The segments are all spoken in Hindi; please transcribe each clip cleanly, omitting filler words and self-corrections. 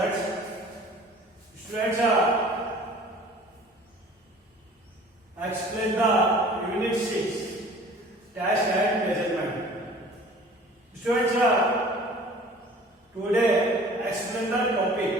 Students, explain the unit 6 task and measurement. Students, today explain the topic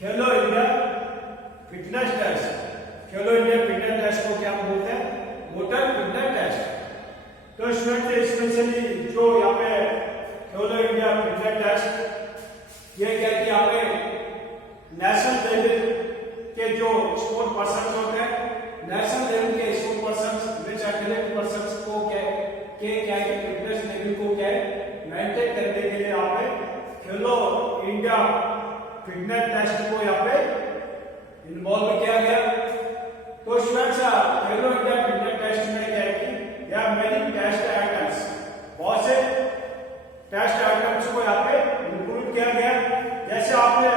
Khelo India fitness test. Khelo India fitness test को क्या बोलते हैं? Motor fitness test. तो स्टूडेंट स्पेशली जो यहाँ पे खेलो इंडिया फिटनेस टेस्ट ये क्या कि यहाँ पे नेशनल लेवल के जो स्पोर्ट पर्सन होते हैं, नेशनल लेवल के sport person which athletic person को क्या है फिटनेस लेवल को क्या है मेंटेन करने के लिए यहाँ पे खेलो इंडिया फिटनेस टेस्ट को यहाँ पे इन्वॉल्व किया गया. तो स्टूडेंट्स खेलो इंडिया फिटनेस टेस्ट में क्या है कि यहाँ मेनी टेस्ट आइटम्स, बहुत से टेस्ट आइटम्स को यहाँ पे इंक्लूड किया गया. जैसे आपने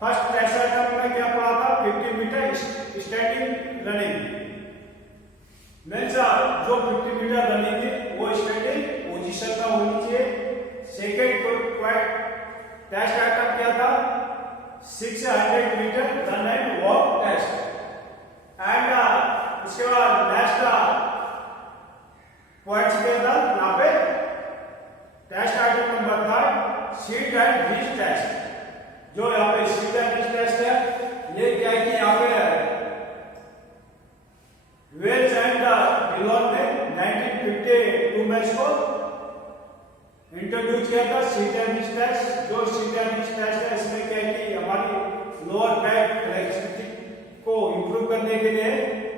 फर्स्ट टेस्ट आइटम में क्या पढ़ा था? 50 मीटर स्टैटिक रनिंग. मीन्स जो 50 मीटर रनिंग है वो स्टैटिक पोजीशन का होनी चाहिए. सेकेंड टेस्ट आइटम क्या था? 600 meter run and walk test. And उसके बाद नेक्स्ट पॉइंट्स क्या था यहाँ पे? टेस्ट आइटम नंबर था सीट एंड रीच टेस्ट. जो यहाँ पे सीट एंड रीच टेस्ट है ये क्या है कि यहाँ पे वेल्स एंड डिलॉन ने 1952 में इसको इंट्रोड्यूस किया था सीट एंड रीच टेस्ट. जो सीट एंड रीच टेस्ट है इसमें क्या है कि हमारी लोअर बैक फ्लेक्सिबिलिटी को इंप्रूव करने के लिए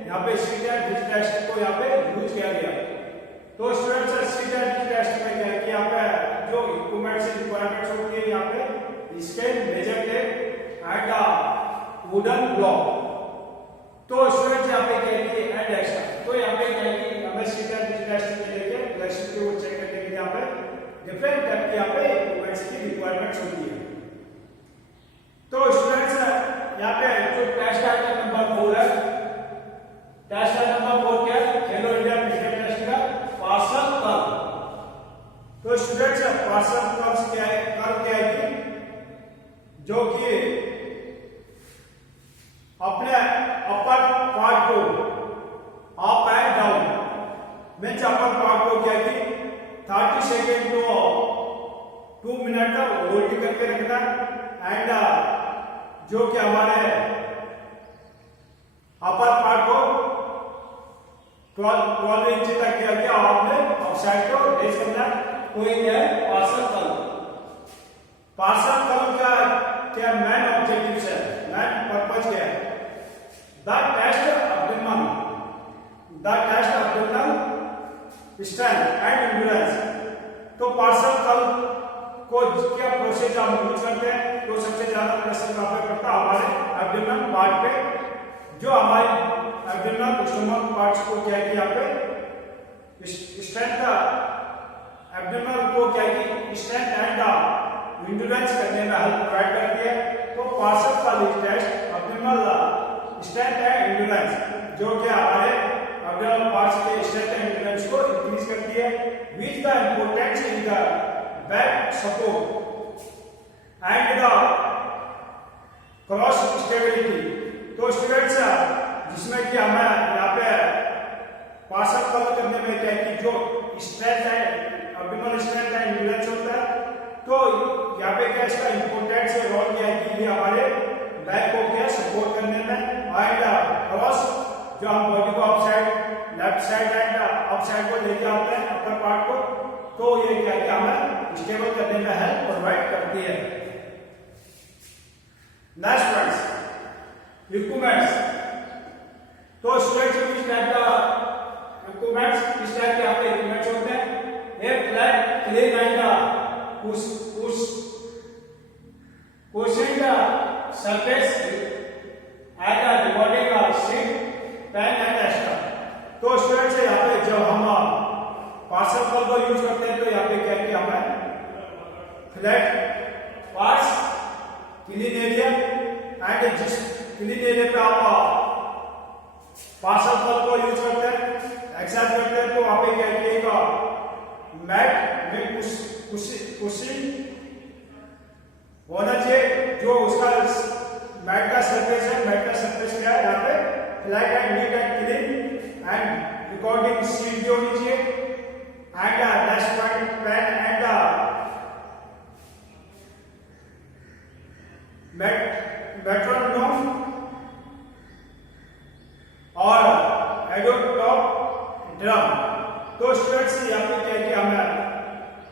यहाँ पे सीट एंड रीच टेस्ट को यहाँ पे यूज किया गया. तो students seat and reach test में क्या है कि यहाँ पे जो इक्विपमेंट्स रिक्वायरमेंट्स होती है यहाँ पे scale, measure tape and wooden block. तो स्टूडेंट्स यहाँ पे क्या है कि एंड एक्स्ट्रा. तो यहाँ पे क्या है कि हमें सीट एंड रीच टेस्ट में लेके फ्लेक्सिबिलिटी को चेक करने के लिए यहाँ पे डिफरेंट टाइप की यहाँ पे इक्विपमेंट्स की रिक्वायरमेंट्स होती है. तो स्टूडेंट्स यहाँ पे जो टेस्ट आइटम नंबर 4 है, टेस्ट आइटम नंबर 4 क्या है? खेलो इंडिया फिटनेस टेस्ट का पार्सल कर्व. तो स्टूडेंट्स पार्सल कर्व क्या है? कर्व क्या है कि जो कि अपने अपर पार्ट को up and down means upper part को क्या है कि 30 सेकेंड तो 2 मिनट तक होल्ड करके रखना. एंड जो कि हमारे अपर पार्ट को 12 इंच तक क्या किया आपने अप साइड को रेज करना. तो ये क्या है? Parcel curve. पार्सल कर्व का क्या मेन ऑब्जेक्टिव है, मेन पर्पज क्या है? The test abdominal strength and endurance. तो पार्सल कर्व को क्या प्रोसेस हम यूज करते हैं? तो सबसे ज्यादा प्रेशर कहां पे पड़ता है? हमारे एब्डोमिनल पार्ट पे. जो हमारे एब्डोमिनल स्टोमक पार्ट्स को क्या है कि यहाँ पे स्ट्रेंथ एब्डोमिनल को क्या है कि स्ट्रेंथ एंड एंड्योरेंस करने में हेल्प प्रोवाइड करती है. तो partial curl test abdominal strength and endurance जो कि हमारे एब्डोमिनल पार्ट्स के स्ट्रेंथ एंड एंड्योरेंस को इंक्रीज करती है with the importance in the back support and the cross stability. तो स्टूडेंट्स जिसमें कि हमें यहाँ पे पार्सल कर्व करने में क्या है कि जो strength and abdominal strength and endurance होता है, तो यहाँ पे क्या इसका इंपॉर्टेंस रोल क्या है कि ये हमारे बैक को क्या सपोर्ट करने में एंड क्रॉस जो हम बॉडी को up side left side and up side को लेके आते हैं अपर पार्ट को, तो ये क्या है हमें स्टेबल करने में हेल्प प्रोवाइड करती है. Next friends equipments. तो स्टूडेंट्स किस टाइप का इक्विपमेंट्स, किस टाइप के आपके इक्विपमेंट्स होते हैं? एक flat clean and cushioned surface and recording sheet pen and extra. तो स्टूडेंट्स यहाँ पे जब हम पार्सल कर्व को यूज करते हैं तो यहाँ पे क्या किया हमें flat parts clean area and जिस क्लीन एरिया पे आप पार्सल कर्व को यूज करते हैं एक्सरसाइज करते हैं तो वहां पे क्या एक मैट में कुछ कुर्सी होना चाहिए जो उसका मैट का सरफेस है। मैट का सरफेस क्या है यहाँ पे, flat and neat and clean and recording sheet भी होनी चाहिए and desk pen and metronome और एडोटॉप ड्रम। तो स्टूडेंट्स यहाँ पे क्या क्या हमें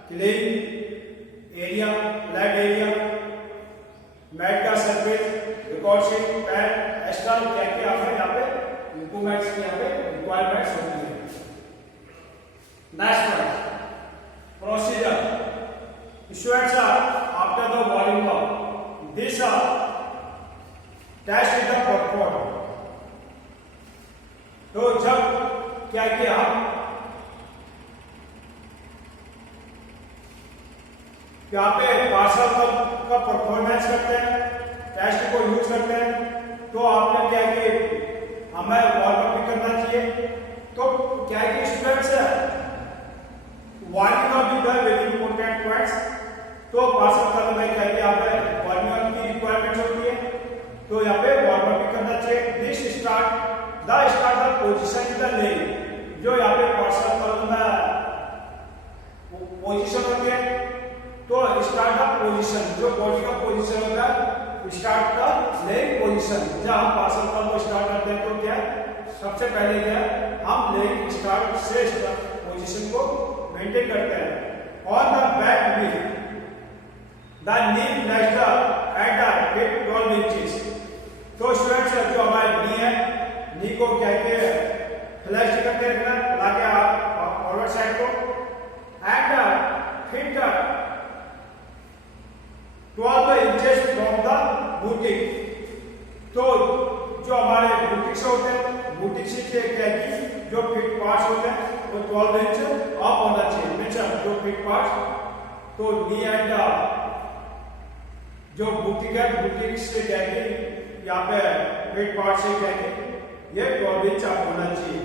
clean area, flat area, mat का surface, record sheet, pen, extra क्या क्या हमें यहाँ पे इंप्रूवमेंट्स की यहाँ पे रिक्वायरमेंट्स होती है। Next point, procedure. Students after the volume up this test is the perform. तो जब क्या किया हम यहाँ पे पार्सल का परफॉर्मेंस करते हैं, टेस्ट को यूज करते हैं, तो आपने क्या कि हमें वार्म अप करना चाहिए। तो क्या कि स्टूडेंट्स वार्मिंग अप भी वेरी इंपॉर्टेंट पॉइंट्स। तो पार्सल करने में क्या कि यहाँ पे वार्मिंग अप की रिक्वायरमेंट होती है, तो यहाँ पे वार्म अप करना चाहिए। This start the position the leg. जो यहाँ पे पार्सल करने में पोजीशन होती है, तो स्टार्ट द पोजीशन, जो बॉडी का पोजीशन होता है, स्टार्ट द लेग पोजीशन। जब हम पार्सल कर्ल को स्टार्ट करते हैं तो क्या सबसे पहले क्या हम लेग स्टार्ट से पोजीशन को मेंटेन करते हैं। On the back wheel the knee next at the hip 12 inches. तो स्टूडेंट्स जो हमारे नी है, नी को क्या के फ्लैश करके रखना, ताकि आप फॉरवर्ड साइड को and hit 12 inches from the boutique. तो जो हमारे बूटिक से होते हैं, बूटिक से क्या की जो फिट पार्ट्स होते हैं वो 12 इंच अप होना चाहिए। मींस जो फिट पार्ट्स, तो नी एंड जो बूटिक है, बूटिक से क्या की यहाँ पे फिट पार्ट से क्या की ये 12 इंच अप होना चाहिए,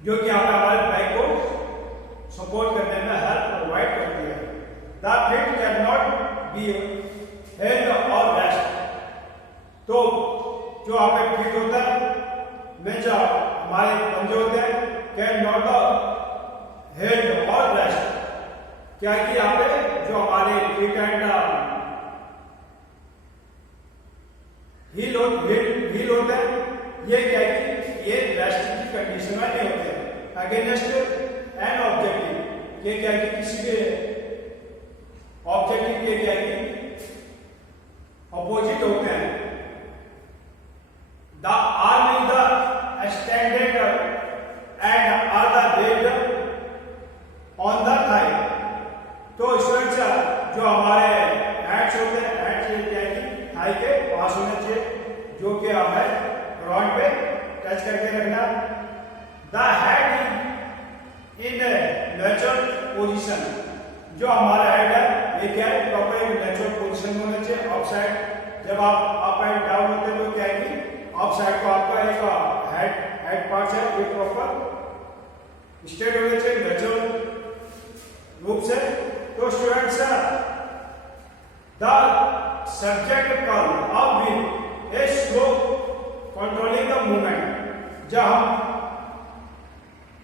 जो कि यहाँ पे हमारे बैक को सपोर्ट करने में हेल्प प्रोवाइड करती है। The fit can not be held और रेस्ट। तो जो आप एक फिट होता है में जो हमारे पंजे होते हैं, कैन नॉट हेल्ड और रेस्ट। क्या कि यहाँ पे जो हमारे फिट एंड हील होते हैं, ये क्या कि ये रेस्ट की कंडीशन में नहीं होते हैं। अगेंस्ट एंड ऑब्जेक्टिव, ये क्या कि किसी के ऑब्जेक्टिव के क्या कि अपोजिट होते हैं। The arm is the extended and are the red on the thigh. तो स्टूडेंट्स जो हमारे हैंड्स होते हैं, हैंड्स क्या कि थाई के पास होने चाहिए, जो कि हमें रॉड पे टच करके रखना। The head in natural position, जो हमारा हेड है ये क्या है प्रॉपर एक नेचुरल पोजीशन में होना चाहिए। अप साइड जब आप अप एंड डाउन होते हैं तो क्या है कि अप साइड को आपका एक हेड पार्ट है ये प्रॉपर स्ट्रेट होना चाहिए नेचुरल रूप से। तो students the subject curl of wheel a slow controlling the movement. जब हम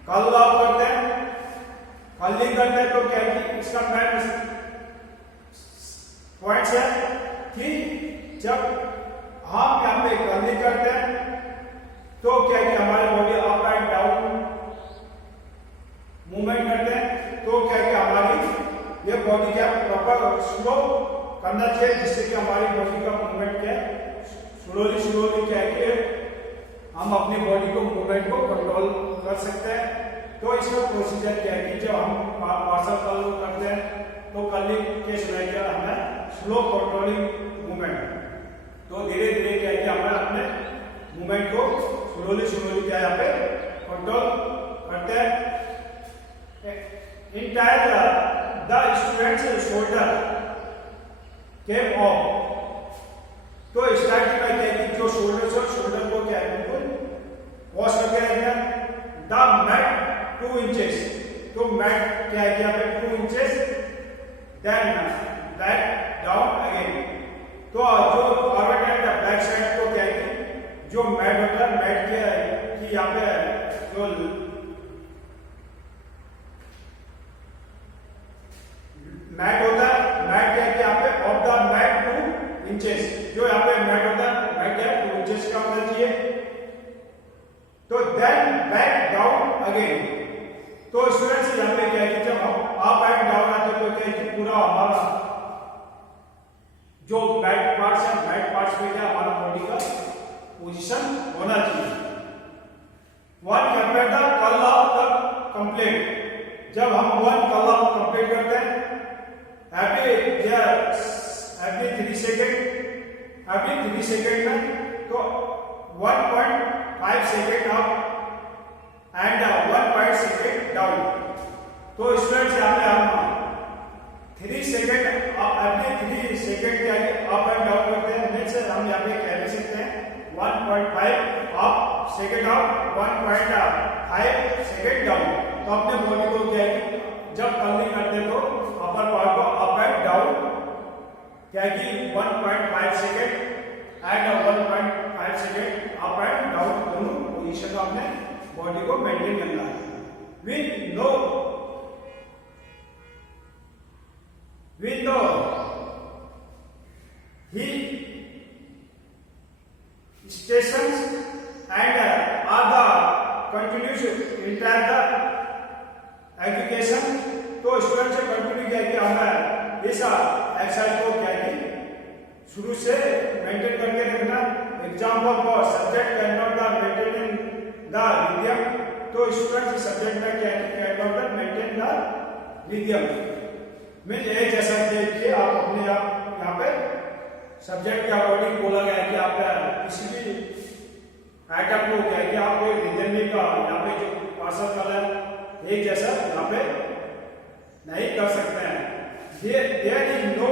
कर्ल अप करते हैं, कर्लिंग करते हैं, तो क्या है कि इसका मेन पॉइंट्स है कि जब हम यहाँ पे कर्लिंग करते हैं तो क्या है कि हमारे body up and down movement करते हैं, तो क्या है कि हमारी ये बॉडी क्या प्रॉपर स्लो करना चाहिए, जिससे कि हमारी बॉडी का मूवमेंट क्या स्लोली क्या है कि हम अपनी बॉडी को मूवमेंट को कंट्रोल कर सकते हैं। तो इसका प्रोसीजर क्या है कि जब हम पार्सल कर्ल करते हैं तो कर्लिंग के समय क्या हमें स्लो कंट्रोलिंग मूवमेंट, तो धीरे धीरे क्या है कि हमें अपने मूवमेंट को स्लोली क्या यहाँ पे कंट्रोल करते हैं। Entire the students shoulder came of. तो स्टार्टिंग में क्या है कि जो शोल्डर को क्या है बिल्कुल वॉश करके रखना। द मैट 2 इंचेस, तो मैट क्या है कि यहाँ पे 2 inches then back down again. तो जो फॉरवर्ड एंड बैक साइड को क्या है, जो मैट होता है, मैट क्या है कि यहाँ पे जो मैट होता है, मैट क्या है कि यहाँ पे ऑफ द मैट 2 इंचेस, जो यहाँ पे मैट होता है, मैट क्या है 2 इंचेस का होना चाहिए। तो देन बैक डाउन अगेन। तो स्टूडेंट्स यहाँ पे क्या है कि जब हम अप एंड डाउन आते तो क्या है कि पूरा हमारा जो बैक पार्ट्स है, बैक पार्ट्स पे क्या हमारा बॉडी का पोजीशन होना चाहिए। One compare the curl of the complete. जब हम वन कर्ल ऑफ कंप्लीट करते हैं every 3 सेकेंड में, तो 1.5 second up and 1 second down. तो स्टूडेंट्स यहाँ पे हम 3 सेकेंड every 3 सेकेंड के आगे अप एंड डाउन करते हैं। मीन्स हम यहाँ पे कह भी सकते हैं 1.5 up second up, 1.5 second down. तो अपने बॉडी को क्या है कि जब कर्लिंग करते हैं तो अपर पार्ट को अप एंड डाउन क्या है कि 1.5 second and 1.5 second up and down, दोनों पोजीशन को आपने बॉडी को मेंटेन करना है। विद नो ही stations and are the continuous entire the education। तो स्टूडेंट से कंटिन्यू किया कि हमें इस एक्सरसाइज को क्या कि शुरू से मेंटेन करके रखना। Example for subject can not the maintain the rhythm. तो स्टूडेंट सब्जेक्ट में क्या can not maintain the rhythm mean ये जैसा देखिए आप अपने आप यहाँ पे सब्जेक्ट के अकॉर्डिंग बोला गया है कि आप किसी भी आइटम को क्या है कि आप कोई रिदमिक यहाँ पे जो पार्सल कलर एक जैसा यहाँ पे नहीं कर सकते हैं। There is no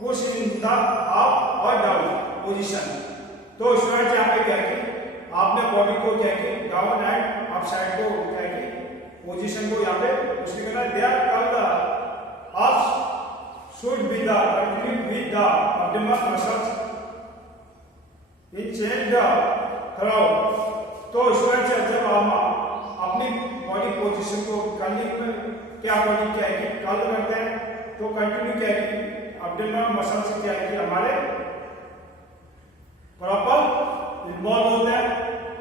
push in the up और डाउन पोजीशन। तो स्टूडेंट यहाँ पे क्या कि आपने बॉडी को क्या कि डाउन एंड अप साइड को क्या कि पोजीशन को यहाँ पे पुश करना। देयर कल the up should be the continue with the abdominal muscles in change the throw। तो स्टूडेंट जब हम अपनी बॉडी पोजीशन को कर्लिंग में क्या बॉडी क्या है कि कर्ल करते हैं तो कंटिन्यू क्या है कि abdominal muscles क्या है कि हमारे प्रॉपर इन्वॉल्व होते हैं।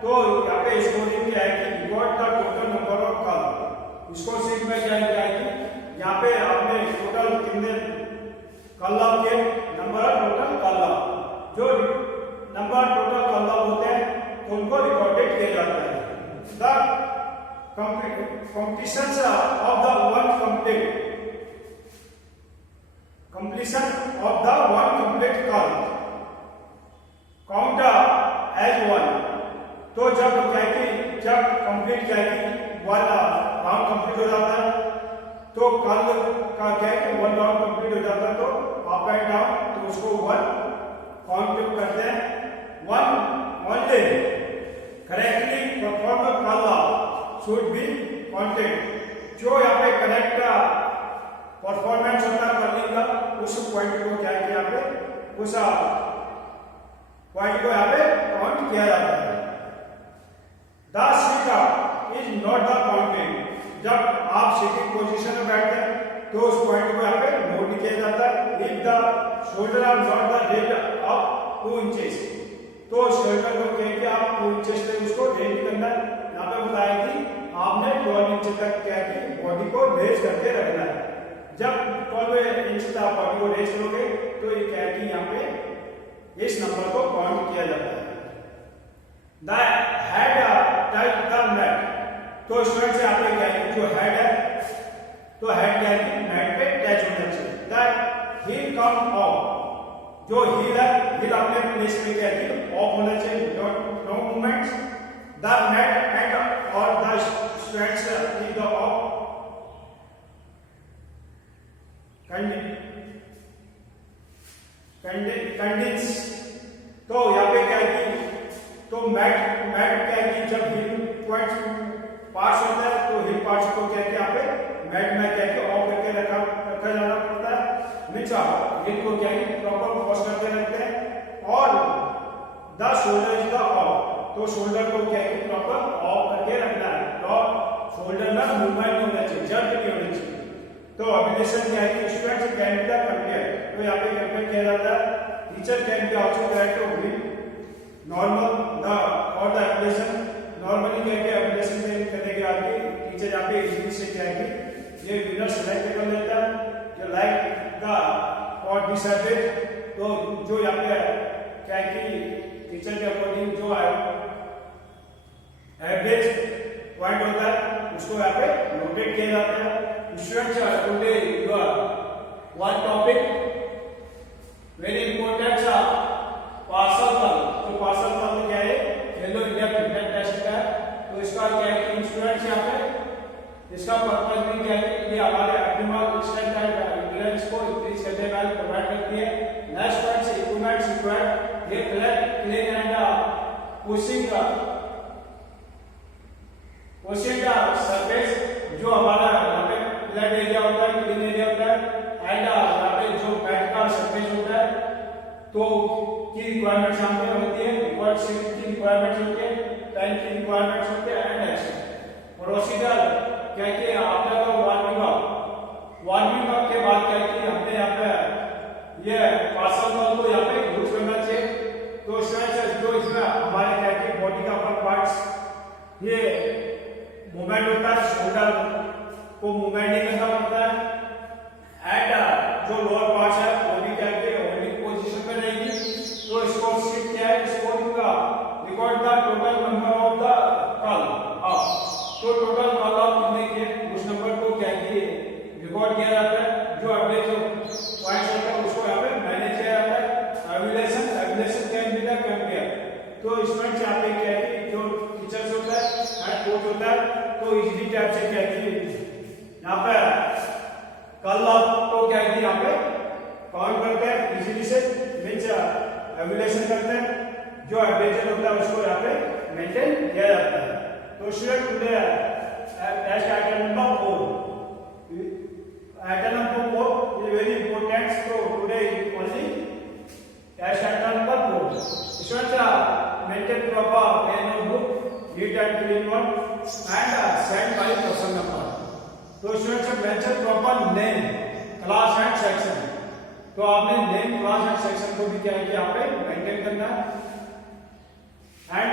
तो यहाँ पे स्कोरिंग क्या है कि record the total number of curl. इसको सीख में क्या है कि यहाँ पे आपने टोटल कितने कर्ल के नंबर टोटल कर्ल, जो नंबर टोटल कर्ल होते हैं तो उनको रिकॉर्डेड किया जाता है। The completions of the one completion of the one complete curl count as one। तो जब क्या है कि जब कंप्लीट क्या है कि वन राउंड कंप्लीट हो जाता है तो कर्ल का क्या है कि वन राउंड कंप्लीट हो जाता है तो अप एंड डाउन तो उसको वन काउंट करते हैं। One only correctly perform curl should be counted. जो यहाँ पे करेक्ट परफॉर्मेंस होता है कर्लिंग का उस पॉइंट को क्या है कि यहाँ पे उस पॉइंट को यहाँ पे काउंट किया जाता है। The seat is not the counting. जब आप सिटिंग पोजीशन में बैठते हैं तो उस पॉइंट को यहाँ पे नोट नहीं किया जाता है। If the shoulder are not the range up 2 inches, तो शोल्डर को कह के आप 2 इंचेस से उसको रेंज करना है। यहाँ पे बताया कि आपने 12 इंच तक क्या की बॉडी को रेज करके रखना है। जब 12 इंच तक आप बॉडी को रेज करोगे तो ये क्या है कि यहाँ पे इस नंबर को काउंट किया जाता है। The head touch the mat. तो स्टूडेंट से आपने क्या है जो हेड है तो हेड क्या है कि मैट पे टच होना चाहिए। The heel come off. जो हील है हील अपने प्लेस पे क्या है कि ऑफ होना चाहिए, no movements. The mat and और the straights in the off condense. तो यहाँ पे क्या है कि तो मैट क्या है कि जब हिल पॉइंट्स पार्ट्स होता है तो हिल पार्ट्स को क्या है कि यहाँ पे मैट में क्या है कि ऑफ करके रखा जाना पड़ता है। मीन्स हेड को क्या है प्रॉपर क्रॉस करके रखते हैं और the shoulder is the of, तो शोल्डर को क्या है प्रॉपर ऑफ करके रखना है, तो शोल्डर में मूवमेंट नहीं होना चाहिए, जर्क नहीं होनी चाहिए। तो एब्लेशन क्या है कि स्टूडेंट्स कैन बी कंपेयर, तो यहाँ पे कंपेयर किया जाता है teacher can be also try to be normal the और द एब्लेशन नॉर्मली क्या है एब्लेशन करने के बाद टीचर यहाँ पे इजीली से क्या है कि ये विनर सेलेक्ट कर लेता है जो लाइक द और डिसएडवांटेज, तो जो यहाँ पे क्या है कि टीचर के अकॉर्डिंग जो है एवरेज पॉइंट होता है उसको यहाँ पे नोटेट किया जाता है। Students today your one topic very important सा पार्सल तल, तो पार्सल तल क्या है खेलो इंडिया क्रिकेट टेस्ट का, तो इसका क्या है कि स्टूडेंट्स यहाँ पे इसका पर्पस भी क्या है कि ये हमारे एब्डोमिनल स्ट्रेंथ एंड एंड्योरेंस को इंक्रीज करने में प्रोवाइड करती है। नेक्स्ट पॉइंट इक्विपमेंट्स रिक्वायर्ड, ये क्लीन एंड पुशिंग सरफेस, जो हमारा यहाँ पे फ्लैट एरिया होता है, क्लीन एरिया होता है, एंड यहाँ पे जो बैट का सरफेस होता है तो की रिक्वायरमेंट्स यहाँ पे होती है, रिक्वायर्ड शीट की रिक्वायरमेंट्स होती है, पेन की रिक्वायरमेंट्स होती है एंड एक्शन प्रोसीजर क्या है कि आपने तो वार्मिंग अप के बाद क्या है कि हमने यहाँ पे ये पार्सल बॉल को यहाँ पे यूज करना चाहिए। तो स्टूडेंट्स जो इसमें हमारे क्या है कि बॉडी का अपर पार्ट्स ये मूवमेंट होता है, शोल्डर को मूवमेंट नहीं करना पड़ता है एंड जो लोअर पार्ट्स है वो भी क्या है कि होल्डिंग पोजीशन में रहेगी। तो स्कोर शीट क्या है, स्कोर का record the total number of the call up, तो टोटल कॉल अप कितने के उस नंबर को क्या है कि रिकॉर्ड किया जाता है, जो अपने जो पॉइंट्स होते हैं उसको यहाँ पे मैनेज किया जाता है। Evaluation can be the compare, तो स्टूडेंट्स यहाँ पे क्या है कि जो टीचर्स होता है एंड कोच होता है तो इजीली टाइप से क्या है कि यहाँ पे कल को क्या है कि यहाँ पे काउंट करते हैं इजीली से, मींस एवेल्यूएशन करते हैं, जो एवरेज होता है उसको यहाँ पे मेंटेन किया जाता है। तो student today test item number 4, item number 4 is very important, तो today only test item number 4। Students maintain proper pen notebook, read and clean one and send by question number. तो students mention proper name class and section, तो आपने नेम क्लास एंड सेक्शन को भी क्या है कि यहाँ पे मेंटेन करना है एंड